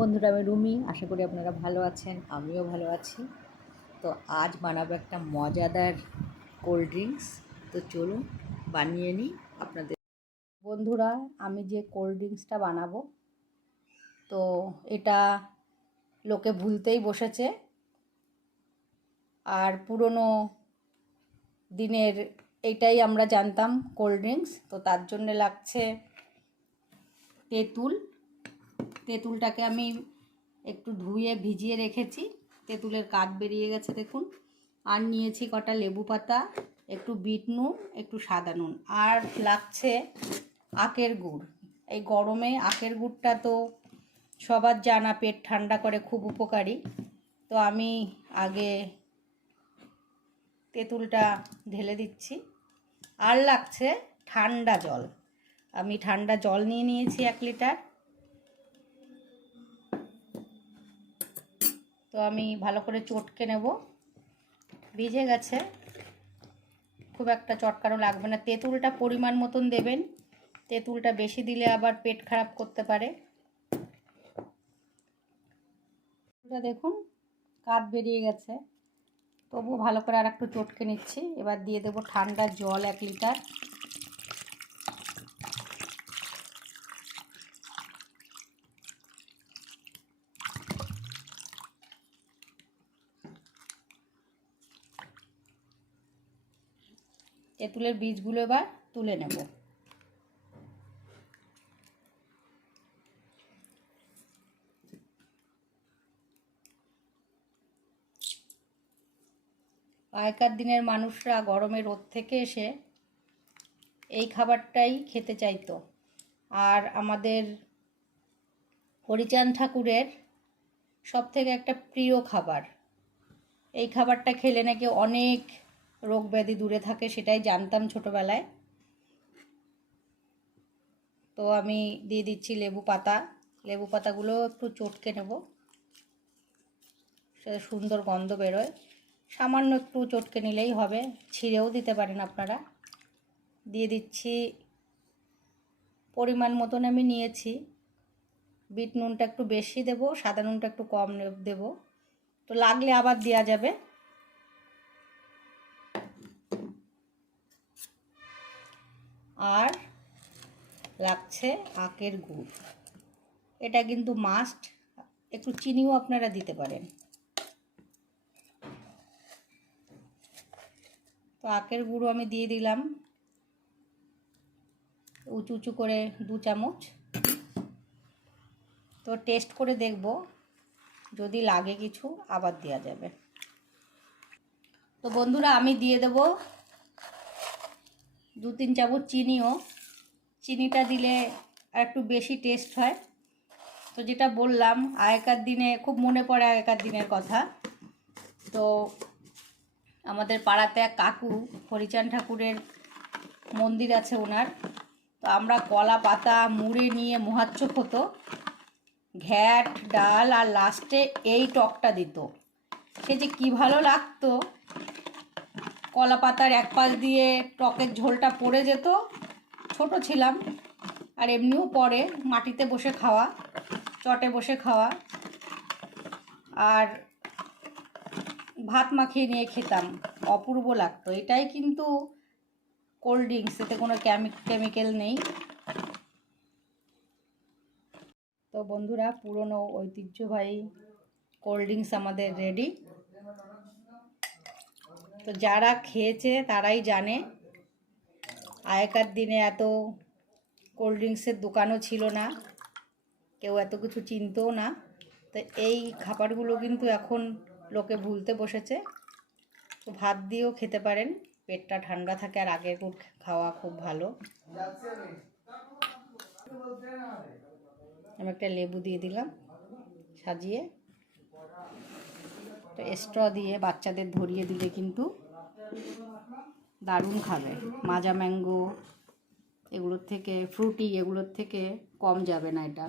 বন্ধুরা, আমি রুমি। আশা করি আপনারা ভালো আছেন, আমিও ভালো আছি। তো আজ বানাবো একটা মজাদার কোল্ড ড্রিঙ্কস। তো চলুন, বানিয়ে নিই আপনাদের। বন্ধুরা, আমি যে কোল্ড ড্রিঙ্কসটা বানাবো, তো এটা লোকে ভুলতেই বসেছে। আর পুরনো দিনের এইটাই আমরা জানতাম কোল্ড ড্রিঙ্কস। তো তার জন্যে লাগছে তেঁতুল। তেঁতুলটাকে আমি একটু ধুয়ে ভিজিয়ে রেখেছি। তেঁতুলের কাঠ বেরিয়ে গেছে, দেখুন। আর নিয়েছি কটা লেবু পাতা, একটু বিট নুন, একটু সাদা নুন। আর লাগছে আখের গুড়। এই গরমে আখের গুড়টা তো সবার জানা, পেট ঠান্ডা করে খুব উপকারী। তো আমি আগে তেঁতুলটা ঢেলে দিচ্ছি। আর লাগছে ঠান্ডা জল। আমি ঠান্ডা জল নিয়ে নিয়েছি এক লিটার। তো আমি ভালো করে চটকে নেব। ভিজে গেছে। খুব একটা চটকানো লাগবে না। তেঁতুলটা পরিমাণ মতন দেবেন। তেঁতুলটা বেশি দিলে আবার পেট খারাপ করতে পারে। দেখুন কাঠ বেরিয়ে গেছে। তবু ভালো করে আর একটু চটকে নিচ্ছি। এবার দিয়ে দেবো ঠান্ডা জল এক লিটার। তেঁতুলের বীজগুলো এবার তুলে নেব। আগেকার দিনের মানুষরা গরমে রোদ থেকে এসে এই খাবারটাই খেতে চাইতো। আর আমাদের হরিচাঁদ ঠাকুরের সব থেকে একটা প্রিয় খাবার। এই খাবারটা খেলে নাকি অনেক রোগ ব্যাধি দূরে থাকে সেটাই জানতাম ছোটোবেলায়। তো আমি দিয়ে দিচ্ছি লেবু পাতা। লেবু পাতাগুলো একটু চটকে নেব। সেটা সুন্দর গন্ধ বেরোয়। সামান্য একটু চটকে নিলেই হবে। ছিঁড়েও দিতে পারেন আপনারা। দিয়ে দিচ্ছি পরিমাণ মতন আমি নিয়েছি। বিট নুনটা একটু বেশি দেব, সাদা নুনটা একটু কম দেব তো লাগলে আবার দেওয়া যাবে। আর লাগছে আখের গুড়। এটা কিন্তু মাস্ট একটু চিনিও আপনারা দিতে পারেন। তো আখের গুঁড়ো আমি দিয়ে দিলাম। উঁচু উঁচু করে দু চামচ। তো টেস্ট করে দেখব। যদি লাগে কিছু, আবার দেওয়া যাবে। তো বন্ধুরা, আমি দিয়ে দেব দু তিন চামচ চিনিও। চিনিটা দিলে আর একটু বেশি টেস্ট হয়। তো যেটা বললাম, আগেকার দিনে, খুব মনে পড়ে আগেকার দিনের কথা। তো আমাদের পাড়াতে এক কাকু হরিচাঁদ ঠাকুরের মন্দির আছে ওনার। তো আমরা কলা পাতা, মুড়ে নিয়ে মহাচ্ছপ হতো। ঘ্যাট, ডাল আর লাস্টে এই টকটা দিত। সে যে কী ভালো লাগতো কলা পাতার এক পাশ দিয়ে টকের ঝোলটা পড়ে যেত। ছোট ছিলাম, আর এমনিও পরে মাটিতে বসে খাওয়া, চটে বসে খাওয়া। আর ভাত মাখিয়ে নিয়ে খেতাম, অপূর্ব লাগতো। এটাই কিন্তু কোল্ড ড্রিঙ্কস এতে কোনো কেমিক্যাল নেই। তো বন্ধুরা, পুরনো ঐতিহ্যবাহী কোল্ড ড্রিঙ্কস আমাদের রেডি তো যারা খেয়েছে তারাই জানে। আগেকার দিনে এত কোল্ড ড্রিঙ্কসের দোকানও ছিল না, কেউ এত কিছু চিনতও না। তো এই খাবারগুলো কিন্তু এখন লোকে ভুলতে বসেছে। তো ভাত দিয়েও খেতে পারেন, পেটটা ঠান্ডা থাকে আর আগের গুড় খাওয়া খুব ভালো। আমি একটা লেবু দিয়ে দিলাম, সাজিয়ে। তো স্ট্র দিয়ে বাচ্চাদের ধরিয়ে দিলে কিন্তু দারুণ খাবে। মাজা ম্যাঙ্গো এগুলোর থেকে ফ্রুটি এগুলোর থেকে কম যাবে না এটা।